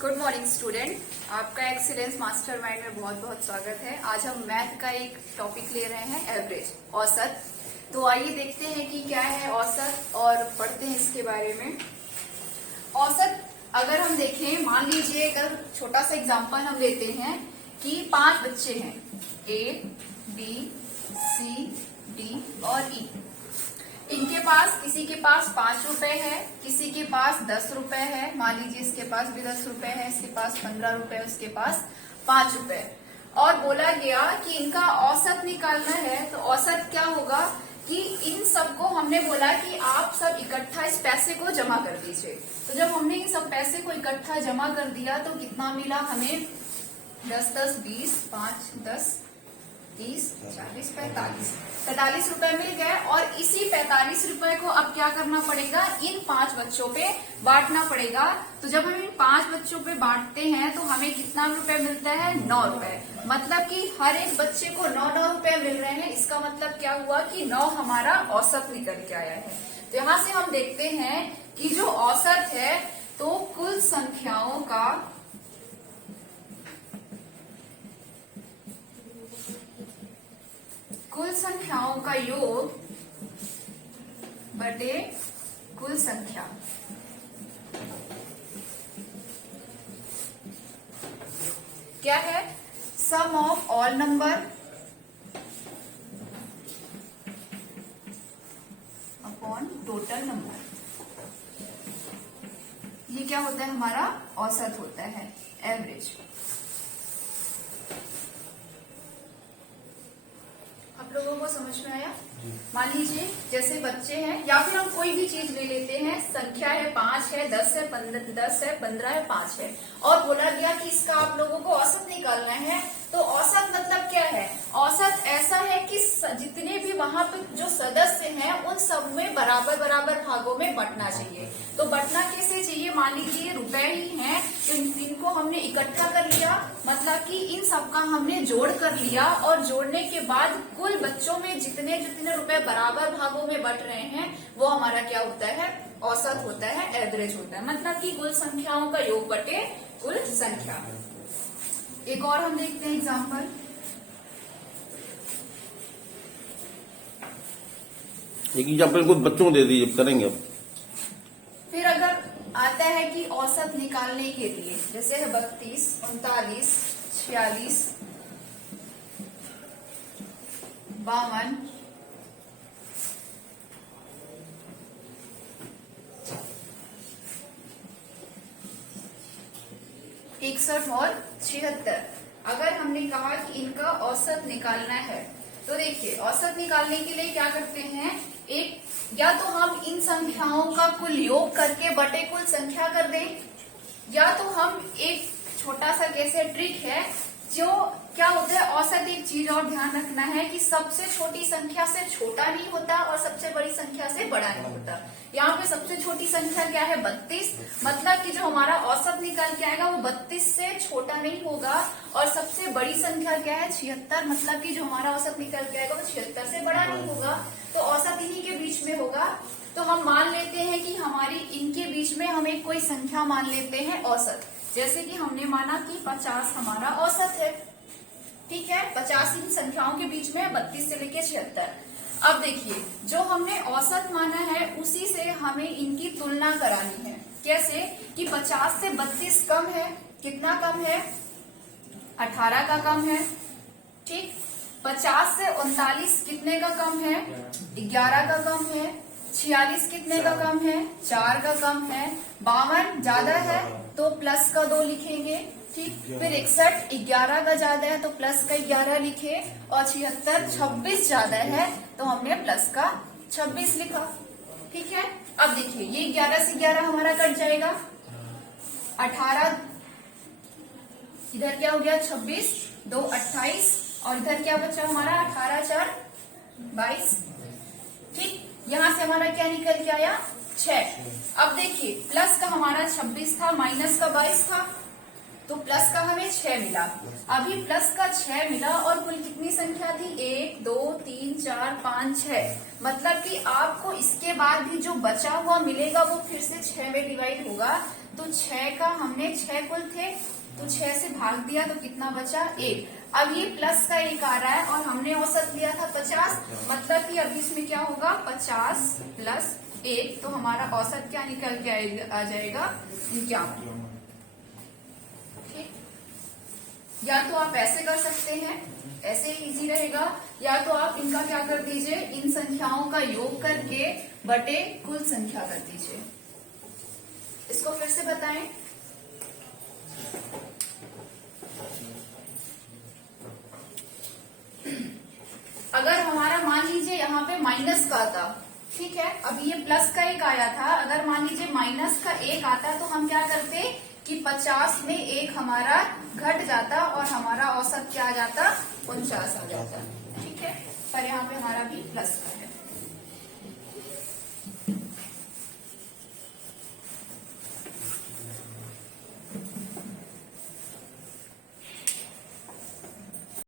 Good morning student, आपका excellence mastermind में बहुत बहुत स्वागत है। आज हम मैथ का एक टॉपिक ले रहे हैं, एवरेज, औसत। तो आइए देखते हैं कि क्या है औसत और पढ़ते हैं इसके बारे में। औसत अगर हम देखें, मान लीजिए अगर छोटा सा एग्जांपल हम लेते हैं कि 5 बच्चे हैं, ए, बी, सी, डी और ई। इनके पास, किसी के पास 5 रुपए है, किसी के पास 10 रुपए है। मान लीजिए इसके पास भी 10 रुपए है, इसके पास 15 रुपए, उसके पास 5 रुपए। और बोला गया कि इनका औसत निकालना है। तो औसत क्या होगा कि इन सबको हमने बोला कि आप सब इकट्ठा इस पैसे को जमा कर दीजिए। तो जब हमने इन सब पैसे को इकट्ठा जमा कर दिया तो कितना मिला हमें? 10, 10, 20, 5, 10, 30, 40, 45 रुपए मिल गए। और इसी 45 रुपए को अब क्या करना पड़ेगा? इन 5 बच्चों पे बांटना पड़ेगा। तो जब हम इन 5 बच्चों पे बांटते हैं तो हमें कितना रुपए मिलता है? 9 रुपए। मतलब कि हर एक बच्चे को 9 रुपए मिल रहे हैं। इसका मतलब क्या हुआ कि 9 हमारा औसत निकल के आया है। तो यहाँ से हम देखते हैं कि जो औसत है तो कुल संख्याओं का योग बटे कुल संख्या। क्या है? Sum of all number upon total number. ये क्या होता है? हमारा औसत होता है, एवरेज। आप लोगों को समझ में आया? मान लीजिए जैसे बच्चे हैं, या फिर हम कोई भी चीज ले लेते हैं, संख्या है 5 है, 10 है, 15 है, 5 है, और बोला गया कि इसका आप लोगों को औसत निकालना है। तो औसत मतलब क्या है? औसत ऐसा है कि जितने भी वहां पे जो सदस्य हैं उन सब में बराबर बराबर भागों में बंटना चाहिए। तो बंटना कैसे चाहिए? मान लीजिए रुपए ही हैं, तो इनको हमने इकट्ठा कर लिया, मतलब कि इन सबका हमने जोड़ कर लिया, और जोड़ने के बाद कुल बच्चों में जितने जितने रुपए बराबर भागों में बंट रहे हैं वो हमारा क्या होता है? औसत होता है, एवरेज होता है। मतलब कि कुल संख्याओं का योग बटे कुल संख्या। एक और हम देखते हैं एग्जाम्पल। एक एग्जाम्पल को बच्चों दे दीजिए, करेंगे अब। फिर अगर आता है कि औसत निकालने के लिए, जैसे है 32, 39, 46, 52, 61 और 76। अगर हमने कहा कि इनका औसत निकालना है तो देखिए, औसत निकालने के लिए क्या करते हैं? या तो हम इन संख्याओं का कुल योग करके बटे कुल संख्या कर दें, या तो हम एक छोटा सा कैसे ट्रिक है, जो क्या होता है, औसत एक चीज और ध्यान रखना है कि सबसे छोटी संख्या से छोटा नहीं होता और सबसे बड़ी संख्या से बड़ा नहीं होता। यहाँ पे सबसे छोटी संख्या क्या है? 32। मतलब कि जो हमारा औसत निकल के आएगा वो 32 से छोटा नहीं होगा। और सबसे बड़ी संख्या क्या है? 76। मतलब कि जो हमारा औसत निकल के आएगा वो 76 से बड़ा नहीं होगा। तो औसत इन्हीं के बीच में होगा। तो हम मान लेते हैं कि हमारी इनके बीच में हम एक कोई संख्या मान लेते हैं औसत। जैसे कि हमने माना कि 50 हमारा औसत है, ठीक है। 50 इन संख्याओं के बीच में, 32 से लेके 76। अब देखिए, जो हमने औसत माना है उसी से हमें इनकी तुलना करानी है। कैसे? कि 50 से 32 कम है। कितना कम है? 18 का कम है, ठीक। 50 से 39 कितने का कम है? 11 का कम है। 46 कितने का कम है? 4 का कम है। 52 ज्यादा है तो प्लस का 2 लिखेंगे, ठीक। फिर 61 11 का ज्यादा है तो प्लस का 11 लिखे, और 76 26 ज्यादा है तो हमने प्लस का 26 लिखा, ठीक है। अब देखिए, ये 11 से 11 हमारा कट जाएगा, 18 इधर क्या हो गया? 26, 2 28, और इधर क्या बचा हमारा? 18 4 22, ठीक। यहाँ से हमारा क्या निकल के आया? 6। अब देखिए, प्लस का हमारा 26 था, माइनस का 22 था, तो प्लस का हमें 6 मिला। अभी प्लस का 6 मिला और कुल कितनी संख्या थी? 1 2 3 4 5 6। मतलब कि आपको इसके बाद भी जो बचा हुआ मिलेगा वो फिर से 6 में डिवाइड होगा। तो 6 का हमने 6 कुल थे, तो 6 से भाग दिया तो कितना बचा 1। अब ये प्लस का 1 आ रहा है और हमने औसत लिया था 50, मतलब कि अब इसमें क्या होगा 50 प्लस 1, तो हमारा औसत क्या निकल के आ जाएगा 51। ठीक, या तो आप ऐसे कर सकते हैं, ऐसे इजी रहेगा, या तो आप इनका क्या कर दीजिए, इन संख्याओं का योग करके बटे कुल संख्या कर दीजिए। इसको फिर से बताएं। अगर हमारा मान लीजिए यहाँ पे माइनस का आता, ठीक है, अब ये प्लस का 1 आया था, अगर मान लीजिए माइनस का 1 आता तो हम क्या करते कि 50 में 1 हमारा घट जाता और हमारा औसत क्या आ जाता 49 आ जाता। ठीक है, पर यहाँ पे हमारा भी प्लस का है।